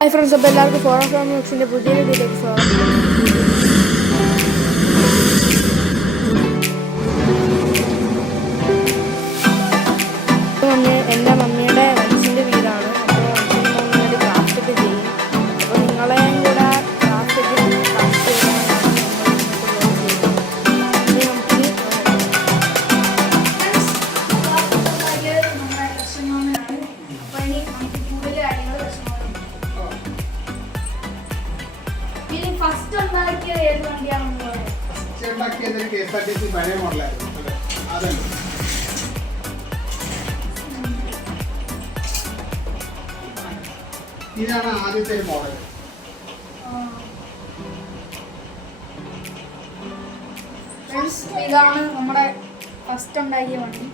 Hi friends, അപ്പോൾ എല്ലാവർക്കും four of മ്യൂസിൻ്റെ പുതിയ വീഡിയോയിലേക്ക് സ്വാഗതം. എൻ്റെ മമ്മിയുടെ മനസ്സിൻ്റെ വീടാണ്. അപ്പോൾ മനസ്സിന് മുന്നിൽ ക്രാഫ്റ്റ് ഒക്കെ ചെയ്യും. അപ്പോൾ നിങ്ങളെയും കൂടെ ക്രാഫ്റ്റ് ചെയ്യാനാണ് ഫസ്റ്റ് ഉണ്ടാക്കിയത് ഏത് വണ്ടിയാണെന്ന് KSRTC പഴയ മോഡലായിരുന്നു. ഇതാണ് ആദ്യത്തെ മോഡൽ. ഇതാണ് നമ്മുടെ ഫസ്റ്റ് ഉണ്ടാക്കിയ വണ്ടി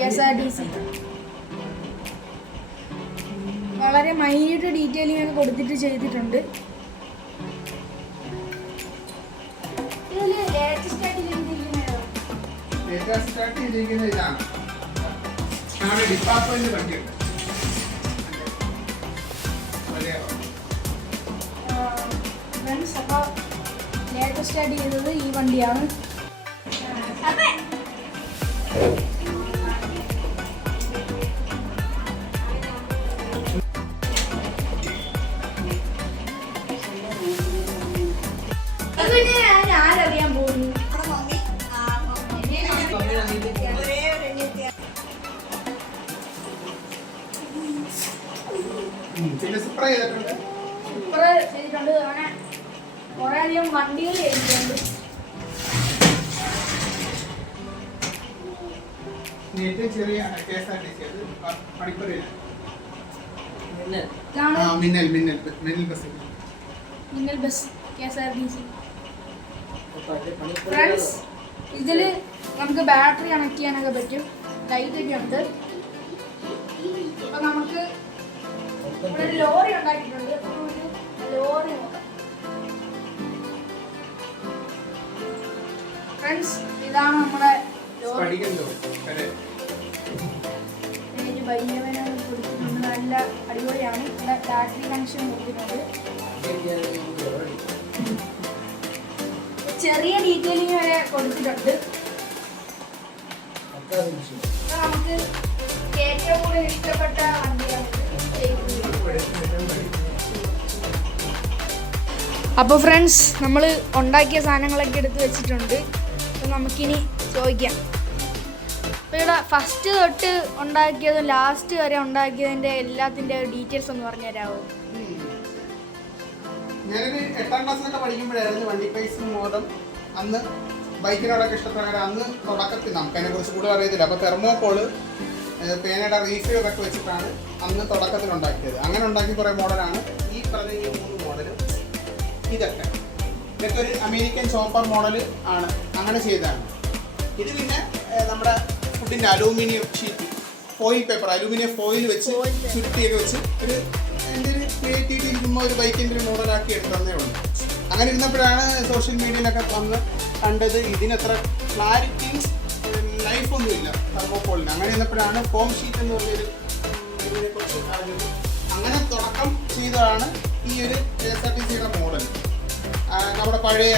KSRTC. വളരെ മൈന്യൂട്ട് ഡീറ്റെയിലിംഗ് ഒക്കെ കൊടുത്തിട്ട് ചെയ്തിട്ടുണ്ട്. സ്റ്റാർട്ട് ചെയ്തിരിക്കുന്നത് ഇതാണ്. ഞങ്ങളുടെ ഡിപ്പാർട്ട്മെന്റ് വണ്ടിയുണ്ട്. ലേറ്റസ്റ്റ് സ്റ്റാർട്ട് ചെയ്തത് ഈ വണ്ടിയാണ്. ആരറിയാൻ പോകുന്നു. സ്പ്രേ ചെയ്തിട്ടുണ്ട്. അങ്ങനെ കുറെ അധികം വണ്ടികൾ ചെയ്തിട്ടുണ്ട്. ചെറിയ KSRTC പണിപ്പുരയിലാണ്. മിന്നൽ ബസ് KSRTC. ഫ്രണ്ട്സ്, ഇതിൽ നമുക്ക് ബാറ്ററി കണക്ട് ചെയ്യാനൊക്കെ പറ്റും. ലൈറ്റ് ഒക്കെ ഉണ്ട്. അപ്പൊ നമുക്ക് ഇവിടെ ഒരു ലോറി ഉണ്ടാക്കിയിട്ടുണ്ട്. ലോറി നോക്കാം. ഫ്രണ്ട്സ്, ഇതാണ് നമ്മുടെ ലോറി. കൊടുത്തിട്ടുണ്ട്. നല്ല അടിപൊളിയാണ്. ഇവിടെ ബാറ്ററി കണക്ഷൻ കൊടുത്തിട്ടുണ്ട്. ചെറിയ ഡീറ്റെയിലിംഗ് വരെ കൊടുത്തിട്ടുണ്ട്. നമുക്ക് ഏറ്റവും കൂടുതൽ ഇഷ്ടപ്പെട്ട വണ്ടിയാണ്. അപ്പോൾ ഫ്രണ്ട്സ്, നമ്മൾ ഉണ്ടാക്കിയ സാധനങ്ങളൊക്കെ എടുത്ത് വെച്ചിട്ടുണ്ട്. അപ്പോൾ നമുക്കിനി ചോദിക്കാം. അപ്പോൾ ഇവിടെ ഫസ്റ്റ് തൊട്ട് ഉണ്ടാക്കിയതും ലാസ്റ്റ് വരെ ഉണ്ടാക്കിയതിൻ്റെ എല്ലാത്തിൻ്റെ ഡീറ്റെയിൽസ് ഒന്ന് പറഞ്ഞു തരാമോ? ഞാനൊരു 8ാം ക്ലാസ്സിലൊക്കെ പഠിക്കുമ്പോഴായിരുന്നു വണ്ടി പ്രൈസ് മോഡൽ. അന്ന് ബൈക്കിനോടൊക്കെ ഇഷ്ടപ്രകാരം അന്ന് തുടക്കത്തിൽ നമുക്കതിനെ കുറിച്ച് കൂടുതൽ അറിയത്തില്ല. അപ്പോൾ തെർമോക്കോള്, പേനയുടെ റീഫിൽ ഒക്കെ വെച്ചിട്ടാണ് അന്ന് തുടക്കത്തിൽ ഉണ്ടാക്കിയത്. അങ്ങനെ ഉണ്ടാക്കിയ കുറേ മോഡലാണ് ഈ പറഞ്ഞ ഈ 3 മോഡലും. ഇതൊക്കെ ഒരു അമേരിക്കൻ ചോപ്പർ മോഡൽ ആണ്. അങ്ങനെ ചെയ്തതാണ്. ഇത് പിന്നെ നമ്മുടെ ഫുഡിൻ്റെ aluminium sheet, foil paper, aluminium foil വെച്ച് ചുരുട്ടിയൊക്കെ വെച്ച് ഒരു എൻ്റെ ഒരു ക്രിയേറ്റിവിറ്റി ഇരിക്കുമ്പോൾ ഒരു ബൈക്കിൻ്റെ ഒരു മോഡലാക്കി എടുത്തതേ ഉള്ളൂ. അങ്ങനെ ഇരുന്നപ്പോഴാണ് സോഷ്യൽ മീഡിയയിലൊക്കെ വന്ന് കണ്ടത് ഇതിനത്ര ക്ലാരിറ്റിയും ലൈഫൊന്നുമില്ല തെർമോക്കോളിന്. അങ്ങനെ ഇരുന്നപ്പോഴാണ് ഫോം ഷീറ്റ് എന്ന് പറഞ്ഞൊരു ഇതിനെക്കുറിച്ച് അറിഞ്ഞത്. അങ്ങനെ തുടക്കം ചെയ്തതാണ് ഈ ഒരു KSRTCയുടെ മോഡൽ. നമ്മുടെ പഴയ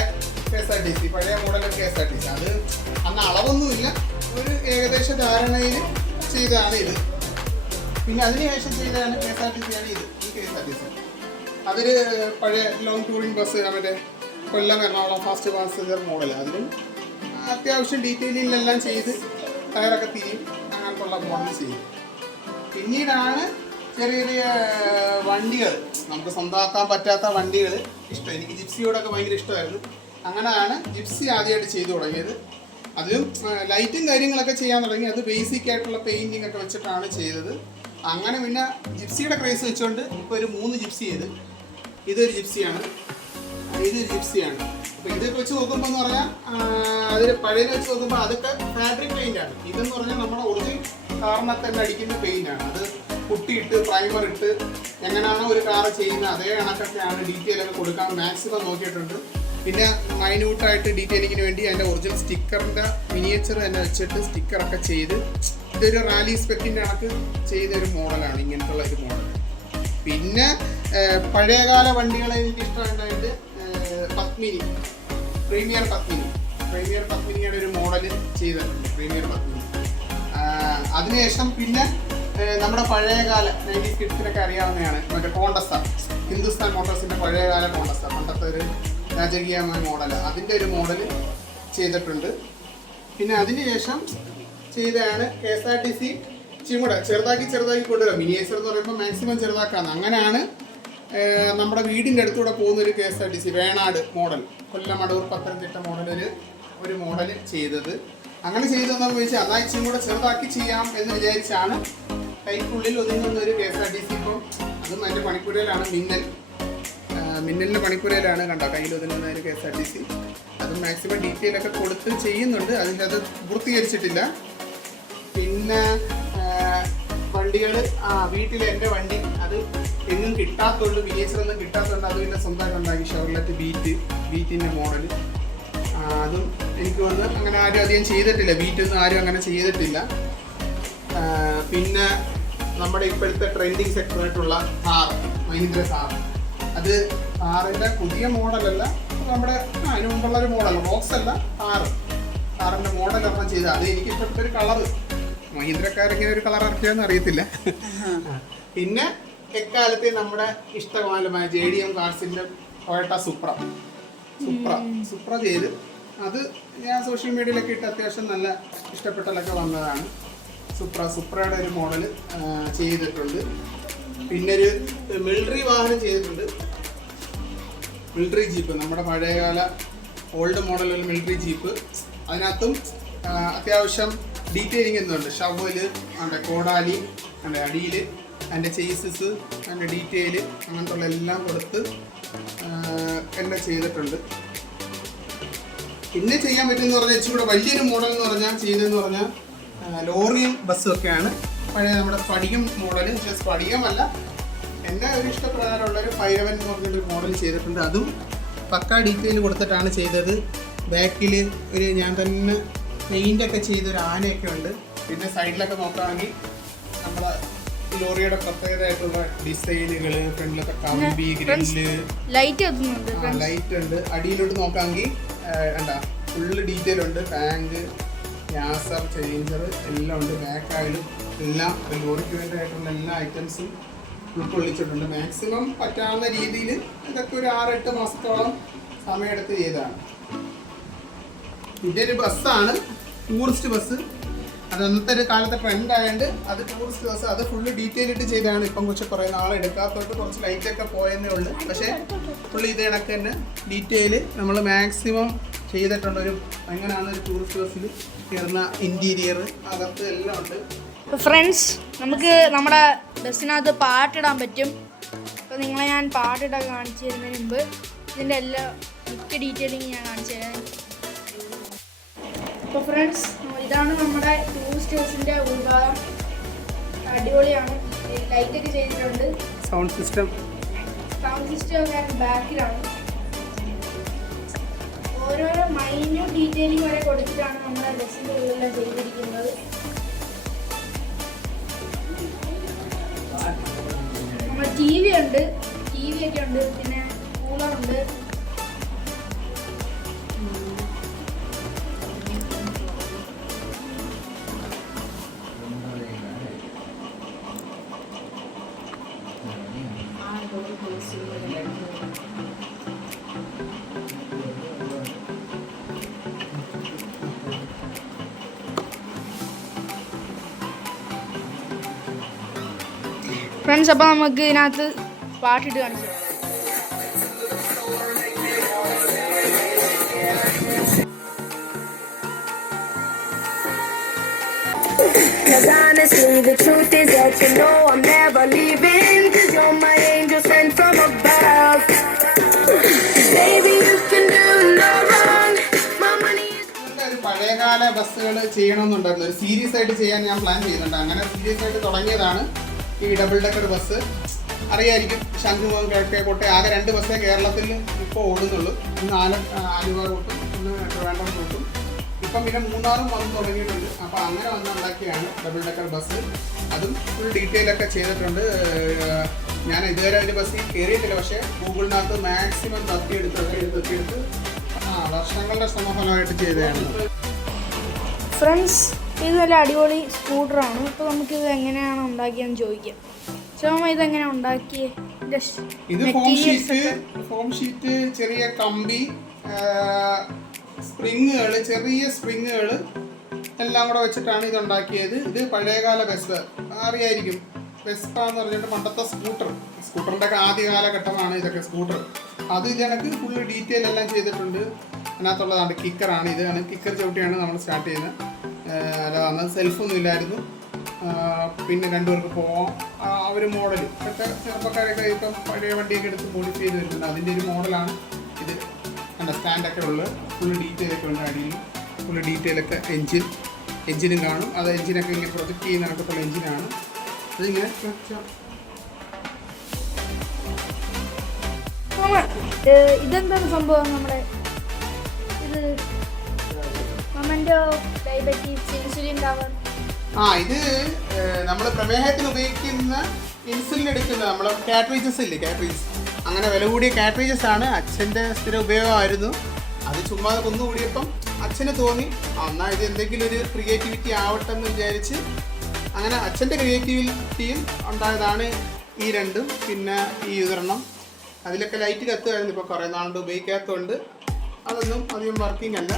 KSRTC, പഴയ മോഡൽ KSRTC. അത് അന്ന് അളവൊന്നുമില്ല, ഒരു ഏകദേശ ധാരണയിൽ ചെയ്തതാണ് ഇത്. പിന്നെ അതിനുശേഷം ചെയ്തതാണ് KSRTCയാണ് ഇത്. ഈ KSRTC അതൊരു പഴയ ലോങ് ടൂറിംഗ് ബസ്, അവരുടെ Kollam Ernakulam fast passenger model. അതിലും അത്യാവശ്യം ഡീറ്റെയിലിംഗെല്ലാം ചെയ്ത് ടയറൊക്കെ തിരിയും, അങ്ങനത്തുള്ള മോഡൽ ചെയ്യും. പിന്നീടാണ് ചെറിയ ചെറിയ വണ്ടികൾ, നമുക്ക് സ്വന്തമാക്കാൻ പറ്റാത്ത വണ്ടികൾ ഇഷ്ടം. എനിക്ക് ജിപ്സിയോടൊക്കെ ഭയങ്കര ഇഷ്ടമായിരുന്നു. അങ്ങനെയാണ് ജിപ്സി ആദ്യമായിട്ട് ചെയ്തു തുടങ്ങിയത്. അതിലും ലൈറ്റും കാര്യങ്ങളൊക്കെ ചെയ്യാൻ തുടങ്ങി. അത് ബേസിക് ആയിട്ടുള്ള പെയിൻറ്റിംഗ് ഒക്കെ വെച്ചിട്ടാണ് ചെയ്തത്. അങ്ങനെ പിന്നെ ജിപ്സിയുടെ ക്രേസ് വെച്ചുകൊണ്ട് ഇപ്പോൾ ഒരു 3 ജിപ്സി ചെയ്ത്. ഇതൊരു ജിപ്സിയാണ്, ഇതൊരു ജിപ്സിയാണ്. അപ്പോൾ ഇതൊക്കെ വെച്ച് നോക്കുമ്പോൾ എന്ന് പറഞ്ഞാൽ അതിൽ പഴയത് വെച്ച് നോക്കുമ്പോൾ അതൊക്കെ ഫാബ്രിക് പെയിൻ്റാണ്. ഇതെന്ന് പറഞ്ഞാൽ നമ്മുടെ ഒറിജിനൽ കാറിനെ തന്നെ അടിക്കുന്ന പെയിൻ്റാണ്. അത് പുട്ടിയിട്ട് പ്രൈമർ ഇട്ട് എങ്ങനെയാണോ ഒരു കാറ് ചെയ്യുന്നത് അതേ കണക്കൊക്കെയാണ് ഡീറ്റെയിൽ ഒക്കെ കൊടുക്കാൻ മാക്സിമം നോക്കിയിട്ടുണ്ട്. പിന്നെ മൈന്യൂട്ടായിട്ട് ഡീറ്റെയിലിങ്ങിന് വേണ്ടി അതിൻ്റെ ഒറിജിനൽ സ്റ്റിക്കറിൻ്റെ മിനിയേച്ചർ തന്നെ വെച്ചിട്ട് സ്റ്റിക്കറൊക്കെ ചെയ്ത് ഇതൊരു റാലി സ്പെക്കിൻ്റെ കണക്ക് ചെയ്തൊരു മോഡലാണ്. ഇങ്ങനത്തുള്ള ഒരു മോഡൽ. പിന്നെ പഴയകാല വണ്ടികളെ എനിക്ക് ഇഷ്ടമുണ്ടായിട്ട് പത്മിനി, പ്രീമിയർ പത്മിനിയുടെ ഒരു മോഡൽ ചെയ്തിട്ടുണ്ട്, പ്രീമിയർ പത്മിനി. അതിനുശേഷം പിന്നെ നമ്മുടെ പഴയകാല 90s കിഡ്സിനൊക്കെ അറിയാവുന്നതാണ് മറ്റേ കോണ്ടസ, ഹിന്ദുസ്ഥാൻ മോട്ടോഴ്സിൻ്റെ പഴയകാല കോണ്ടസ, പണ്ടത്തെ ഒരു രാജകീയമായ മോഡൽ, അതിൻ്റെ ഒരു മോഡൽ ചെയ്തിട്ടുണ്ട്. പിന്നെ അതിനുശേഷം ചെയ്തതാണ് KSRTC ഇച്ചിരി ചെറുതാക്കി കൊണ്ടുവരിക. മിനിയേച്ചർ എന്ന് പറയുമ്പോൾ മാക്സിമം ചെറുതാക്കാന്ന്. അങ്ങനെയാണ് നമ്മുടെ വീടിൻ്റെ അടുത്തൂടെ പോകുന്നൊരു KSRTC വേണാട് മോഡൽ, കൊല്ലം, അടൂർ, പത്തനംതിട്ട മോഡൽ ഒരു മോഡൽ ചെയ്തത്. അങ്ങനെ ചെയ്തതെന്ന് ചോദിച്ചാൽ എന്നാൽ ഇച്ചിരി കൂടെ ചെറുതാക്കി ചെയ്യാം എന്ന് വിചാരിച്ചാണ് കൈക്കുള്ളിൽ ഒതുങ്ങുന്ന ഒരു KSRTC. ഇപ്പം അതും അതിൻ്റെ പണിപ്പുരയിലാണ്, മിന്നലിൻ്റെ പണിപ്പുരയിലാണ് കണ്ടോ കയ്യിൽ ഒതുങ്ങുന്ന ഒരു KSRTC. അതും മാക്സിമം ഡീറ്റെയിൽ ഒക്കെ കൊടുത്ത് ചെയ്യുന്നുണ്ട്, അതിൻ്റെ അത് പൂർത്തീകരിച്ചിട്ടില്ല. പിന്നെ വണ്ടികൾ വീട്ടിൽ എൻ്റെ വണ്ടി അത് എങ്ങും കിട്ടാത്തതുകൊണ്ട്, മിനിയേച്ചറൊന്നും കിട്ടാത്തതുകൊണ്ട് അത് പിന്നെ സ്വന്തമായിട്ട് ഉണ്ടാക്കി. ഷെവർലെറ്റ് ബീറ്റിൻ്റെ മോഡൽ, അതും എനിക്ക് വന്ന് അങ്ങനെ ആരും അധികം ചെയ്തിട്ടില്ല, ബീറ്റൊന്നും ആരും അങ്ങനെ ചെയ്തിട്ടില്ല. പിന്നെ നമ്മുടെ ഇപ്പോഴത്തെ ട്രെൻഡിങ് സെക്ടറായിട്ടുള്ള താർ, മഹീന്ദ്ര താർ, അത് താറിൻ്റെ പുതിയ മോഡലല്ല, നമ്മുടെ അതിന് മുമ്പുള്ളൊരു മോഡൽ, ബോക്സ് അല്ല, താറിൻ്റെ മോഡൽ ഒരെണ്ണം ചെയ്തത്. അത് എനിക്ക് ഇഷ്ടപ്പെട്ടൊരു കളറ്, മഹീന്ദ്രക്കാരിങ്ങനെ ഒരു കളർ ഇറക്കിയെന്ന് അറിയത്തില്ല. പിന്നെ എക്കാലത്തെ നമ്മുടെ ഇഷ്ടകാലമായ JDM കാർസിൻ്റെ ടൊയോട്ട സുപ്ര ചെയ്ത്, അത് ഞാൻ സോഷ്യൽ മീഡിയയിലൊക്കെ ഇട്ട് അത്യാവശ്യം നല്ല ഇഷ്ടപ്പെട്ടലൊക്കെ വന്നതാണ്. സുപ്രയുടെ ഒരു മോഡൽ ചെയ്തിട്ടുണ്ട്. പിന്നെ ഒരു മിലിറ്ററി വാഹനം ചെയ്തിട്ടുണ്ട്, മിലിറ്ററി ജീപ്പ്, നമ്മുടെ പഴയകാല ഓൾഡ് മോഡൽ ഒരു മിലിറ്ററി ജീപ്പ്. അതിനകത്തും അത്യാവശ്യം ഡീറ്റെയിലിംഗ് എന്നുണ്ട്. ഷവല്, അതിൻ്റെ കോടാലി, അതിൻ്റെ അടിയിൽ അതിൻ്റെ ചേസസ്, അതിൻ്റെ ഡീറ്റെയിൽ അങ്ങനത്തുള്ള എല്ലാം കൊടുത്ത് എല്ലാം ചെയ്തിട്ടുണ്ട്. പിന്നെ ചെയ്യാൻ പറ്റുമെന്ന് പറഞ്ഞാൽ ഇച്ചിരി കൂടെ വലിയൊരു മോഡൽ എന്ന് പറഞ്ഞാൽ ചെയ്തതെന്ന് പറഞ്ഞാൽ ലോറിയും ബസ്സും ഒക്കെയാണ്. പഴയ നമ്മുടെ സ്പടികം മോഡൽ, പക്ഷേ സ്പടികമല്ല, എൻ്റെ ഒരു ഇഷ്ടപ്രകാരമുള്ളൊരു 511 എന്ന് പറഞ്ഞൊരു മോഡൽ ചെയ്തിട്ടുണ്ട്. അതും പക്കാ ഡീറ്റെയിൽ കൊടുത്തിട്ടാണ് ചെയ്തത്. ബാക്കിൽ ഒരു ഞാൻ തന്നെ പെയിൻ്റൊക്കെ ചെയ്തൊരു ആനയൊക്കെ ഉണ്ട്. പിന്നെ സൈഡിലൊക്കെ നോക്കുകയാണെങ്കിൽ നമ്മളെ ലോറിയുടെ പ്രത്യേകതയായിട്ടുള്ള ഡിസൈനുകൾ, ഫ്രണ്ടിലൊക്കെ കമ്പി, ഗ്രില്ല്, ലൈറ്റ് ഉണ്ട്. അടിയിലോട്ട് നോക്കാമെങ്കിൽ എന്താ ഫുള്ള് ഡീറ്റെയിൽ ഉണ്ട്. ടാങ്ക്, ഗ്യാസർ, ചേഞ്ചർ എല്ലാം ഉണ്ട്. ബാക്കായാലും എല്ലാം ലോറിക്ക് വേണ്ടിയായിട്ടുള്ള എല്ലാ ഐറ്റംസും ഉൾക്കൊള്ളിച്ചിട്ടുണ്ട്. മാക്സിമം പറ്റാവുന്ന രീതിയിൽ ഇതൊക്കെ ഒരു 6-8 മാസത്തോളം സമയമെടുത്ത് ചെയ്തതാണ്. ഇതൊരു ബസ്സാണ്, ടൂറിസ്റ്റ് ബസ്. അത് അന്നത്തെ ഒരു കാലത്തെ ട്രെൻഡ് ആയതുകൊണ്ട് അത് ടൂറിസ്റ്റ് ബസ്, അത് ഫുള്ള് ഡീറ്റെയിൽ ഇട്ട് ചെയ്തതാണ്. ഇപ്പം കുറേ നാളെടുക്കാത്തോട്ട് കുറച്ച് ലൈറ്റൊക്കെ പോയെന്നേ ഉള്ളൂ. പക്ഷേ ഫുള്ള് ഇത് കണക്ക് തന്നെ ഡീറ്റെയിൽ നമ്മൾ മാക്സിമം ചെയ്തിട്ടുണ്ട്. എങ്ങനെയാണ് ഒരു ടൂറിസ്റ്റ് ബസ്സിൽ കയറുന്ന ഇൻറ്റീരിയർ, അകത്ത് എല്ലാം ഉണ്ട്. ഫ്രണ്ട്സ്, നമുക്ക് നമ്മുടെ ബസ്സിനകത്ത് പാട്ടിടാൻ പറ്റും. അപ്പോൾ നിങ്ങളെ ഞാൻ പാട്ടിടാൻ കാണിച്ചു തരുന്നതിന് മുമ്പ് ഇതിൻ്റെ എല്ലാ മിക്ക ഡീറ്റെയിലിങ് ഞാൻ കാണിച്ചു തരാം. അപ്പോൾ ഫ്രണ്ട്സ്, ഇതാണ് നമ്മുടെ ടൂറിസ്റ്റ് ബസ്സിൻ്റെ ഉൾഭാഗം. അടിപൊളിയാണ്, ലൈറ്റൊക്കെ ചെയ്തിട്ടുണ്ട്. സൗണ്ട് സിസ്റ്റം ഒക്കെ ബാക്കിലാണ്. ഓരോരോ മൈന്യൂട്ട് ഡീറ്റെയിലിംഗ് വരെ കൊടുത്തിട്ടാണ് നമ്മുടെ ബസ്സിൻ്റെ ഉള്ളിലെല്ലാം ചെയ്തിരിക്കുന്നത്. നമ്മൾ ടി വി ഒക്കെ ഉണ്ട്, പിന്നെ കൂളറുണ്ട്. ഫ്രണ്ട്സ്, അപ്പോൾ നമുക്ക് ഇതിനകത്ത് പാട്ടിട്ട് കാണിച്ചു. Cause honestly, the truth is that you know I'm never leaving. Cause you're my angel sent from above. Baby, you can do no wrong. My money is... പഴയകാല ബസ്സുകൾ ചെയ്യണമെന്നുണ്ടായിരുന്നു. ഒരു സീരീസ് ആയിട്ട് ചെയ്യാൻ ഞാൻ പ്ലാൻ ചെയ്യുന്നുണ്ട്. അങ്ങനെ സീരീസ് ആയിട്ട് തുടങ്ങിയതാണ് ഈ ഡബിൾ ഡെക്കർ ബസ്. അറിയായിരിക്കും, ശംഖുമുഖം, കിഴക്കേക്കോട്ടെ, ആകെ 2 ബസ്സേ കേരളത്തിൽ ഇപ്പോൾ ഓടുന്നുള്ളൂ. ഒന്ന് ആലുവ റൂട്ടും ഒന്ന് ട്രിവാൻഡ്രം റൂട്ടും. ഇപ്പം പിന്നെ മൂന്നാറും വന്ന് തുടങ്ങിയിട്ടുണ്ട്. അപ്പോൾ അങ്ങനെ വന്നുണ്ടാക്കിയാണ് ഡബിൾ ഡെക്കർ ബസ്. അതും ഫുൾ ഡീറ്റെയിലൊക്കെ ചെയ്തിട്ടുണ്ട്. ഞാൻ ഇതുവരെ അതിൻ്റെ ബസ്സിൽ കയറിയിട്ടില്ല, പക്ഷേ ഗൂഗിളിനകത്ത് മാക്സിമം തപ്പിയെടുത്ത് വർഷങ്ങളുടെ ശ്രമഫലമായിട്ട് ചെയ്തതാണ്. ഫ്രണ്ട്സ്, ഇത് നല്ല അടിപൊളി സ്കൂട്ടറാണ്. ഇപ്പോൾ നമുക്കിത് എങ്ങനെയാണ് ഉണ്ടാക്കിയെന്ന് ചോദിക്കാം. ചോമ ഇതെങ്ങനെ ഉണ്ടാക്കിയേ? ഇത് ഫോം ഷീറ്റ്, ചെറിയ കമ്പി, സ്പ്രിങ്ങുകൾ, ചെറിയ സ്പ്രിങ്ങുകൾ എല്ലാം കൂടെ വെച്ചിട്ടാണ് ഇത് ഉണ്ടാക്കിയത്. ഇത് പഴയകാല വെസ്പ അറിയായിരിക്കും. വെസ്പ എന്ന് പറഞ്ഞിട്ട് പണ്ടത്തെ സ്കൂട്ടറിൻ്റെ ഒക്കെ ആദ്യ കാലഘട്ടമാണ് ഇതൊക്കെ സ്കൂട്ടർ. അത് ഇതിനൊക്കെ ഫുള്ള് ഡീറ്റെയിൽ എല്ലാം ചെയ്തിട്ടുണ്ട്. അതിനകത്തുള്ളതാണ് കിക്കറാണ്. ഇതാണ് കിക്കർ ചവിട്ടിയാണ് നമ്മൾ സ്റ്റാർട്ട് ചെയ്യുന്നത്. അല്ല, അന്ന് സെൽഫൊന്നും ഇല്ലായിരുന്നു. പിന്നെ രണ്ടുപേർക്ക് പോവാം. അവർ മോഡൽ ഇപ്പോഴത്തെ ചെറുപ്പക്കാരൊക്കെ ഇപ്പം പഴയ വണ്ടിയൊക്കെ എടുത്ത് മോഡിഫൈ ചെയ്ത് വരുന്നുണ്ട്. അതിൻ്റെ ഒരു മോഡലാണ് ഇത്. സ്റ്റാൻഡൊക്കെ ഉള്ളത് ഫുള്ള് ഡീറ്റെയിലൊക്കെ ഉണ്ട്. അടിയിൽ ഫുള്ള് ഡീറ്റെയിലൊക്കെ എഞ്ചിനും കാണും. അത് എഞ്ചിനൊക്കെ ഇങ്ങനെ പ്രൊജക്റ്റ് ചെയ്യുന്ന കണക്കത്തുള്ള എഞ്ചിനാണ്. അതിങ്ങനെ ഇതെന്താണ് സംഭവം? നമ്മുടെ ഇത് മൊമെന്റോ ഡയബറ്റീസ് ഇൻസുലിൻ ടവർ. ഇത് നമ്മൾ പ്രമേഹത്തിന് ഉപയോഗിക്കുന്ന ഇൻസുലിൻ എടുക്കുന്ന നമ്മൾ കാട്രീജസ് ഇല്ലേ, കാട്രീജസ്, അങ്ങനെ വില കൂടിയ കാട്രീജസ് ആണ്. അച്ഛൻ്റെ സ്ഥിര ഉപയോഗമായിരുന്നു. അത് ചുമ്മാ ഒന്നുകൂടിയപ്പം അച്ഛന് തോന്നി എന്നാൽ ഇത് എന്തെങ്കിലും ഒരു ക്രിയേറ്റിവിറ്റി ആവട്ടെ എന്ന് വിചാരിച്ച് അങ്ങനെ അച്ഛൻ്റെ ക്രിയേറ്റിവിറ്റിയും ഉണ്ടായതാണ് ഈ രണ്ടും. പിന്നെ ഈ ഉദരണം അതിലൊക്കെ ലൈറ്റ് കത്തുമായിരുന്നു. ഇപ്പോൾ കുറേ നാളുകൊണ്ട് ഉപയോഗിക്കാത്തതുകൊണ്ട് അതൊന്നും അധികം വർക്കിംഗ് അല്ല.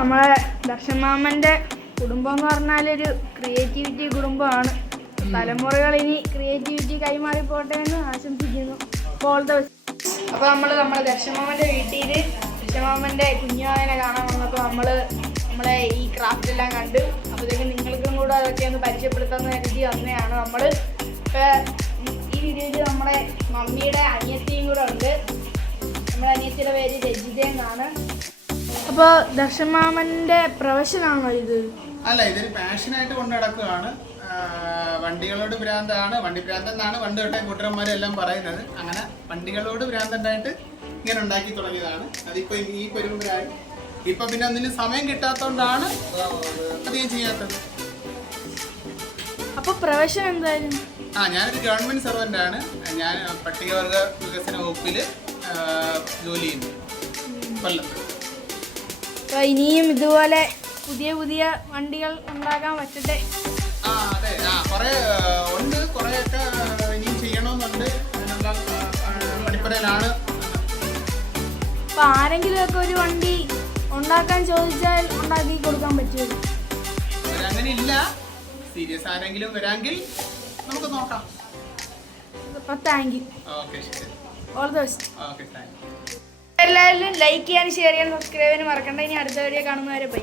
നമ്മളെ ദർശൻ മാമൻ്റെ കുടുംബം എന്ന് പറഞ്ഞാൽ ഒരു ക്രിയേറ്റിവിറ്റി കുടുംബമാണ്. തലമുറകൾ ഇനി ക്രിയേറ്റിവിറ്റി കൈമാറിപ്പോട്ടെ എന്ന് ആശംസിക്കുന്നു. അപ്പോൾ നമ്മളെ ദർശൻ മാമൻ്റെ വീട്ടിൽ ദർശൻ മാമൻ്റെ കുഞ്ഞുമാവനെ കാണാൻ വന്നപ്പോൾ നമ്മളെ ഈ ക്രാഫ്റ്റ് എല്ലാം കണ്ട് അപ്പോഴത്തേക്കും നിങ്ങൾക്കും കൂടെ അതൊക്കെ ഒന്ന് പരിചയപ്പെടുത്താമെന്ന് കരുതി വന്നതാണ്. നമ്മൾ ഈ വീഡിയോയിൽ നമ്മുടെ മമ്മിയുടെ അനിയത്തിയും കൂടെ ഉണ്ട്. നമ്മുടെ അനിയത്തിയുടെ പേര് രജിത എന്നാണ്. അപ്പോൾ ദർശൻ മാമൻ്റെ പ്രൊഫഷനാണോ ഇത്? അല്ല, ഇതൊരു പാഷനായിട്ട് കൊണ്ട് നടക്കുകയാണ്. വണ്ടികളോട് ഭ്രാന്താണ്, വണ്ടി ഭ്രാന്തെന്നാണ് പണ്ട് തൊട്ടേ കൂട്ടരന്മാരെല്ലാം പറയുന്നത്. അങ്ങനെ വണ്ടികളോട് ഭ്രാന്തണ്ടായിട്ട് ഇങ്ങനെ ഉണ്ടാക്കി തുടങ്ങിയതാണ്. അതിപ്പോൾ ഈ പെരുമ്പരായി. ഇപ്പം പിന്നെ ഒന്നിനും സമയം കിട്ടാത്തതുകൊണ്ടാണ് അധികം ചെയ്യാത്തത്. അപ്പോൾ പ്രൊഫഷൻ എന്തായാലും? ഞാനൊരു ഗവൺമെൻറ് സർവൻ്റാണ്. ഞാൻ പട്ടികവർഗ വികസന വകുപ്പിൽ ജോലി ചെയ്യുന്നു, കൊല്ലത്ത്. അപ്പോൾ ഇനിയും ഇതുപോലെ പുതിയ വണ്ടികൾ ഉണ്ടാക്കാൻ പറ്റട്ടെ. അതെ, കുറേ ഉണ്ട്. കുറേയൊക്കെ ഇനിയും ചെയ്യണമെന്നുണ്ട്. പണിപ്പുരയിലാണ്. അപ്പോൾ ആരെങ്കിലുമൊക്കെ ഒരു വണ്ടി ഉണ്ടാക്കാൻ ചോദിച്ചാൽ ഉണ്ടാക്കി കൊടുക്കാൻ പറ്റുമോ? അങ്ങനെ ഇല്ല. സീരിയസ് ആരെങ്കിലും വരാമെങ്കിൽ നമുക്ക് നോക്കാം. അപ്പോൾ താങ്ക് യു. ഓക്കെ, ശരി. All the best. Okay, thank you. എല്ലാവരും ലൈക്ക് ചെയ്യാനും ഷെയർ ചെയ്യാനും സബ്സ്ക്രൈബ് ചെയ്യാനും മറക്കണ്ട. ഇനി അടുത്ത വീഡിയോ കാണുന്നവരെ ബൈ.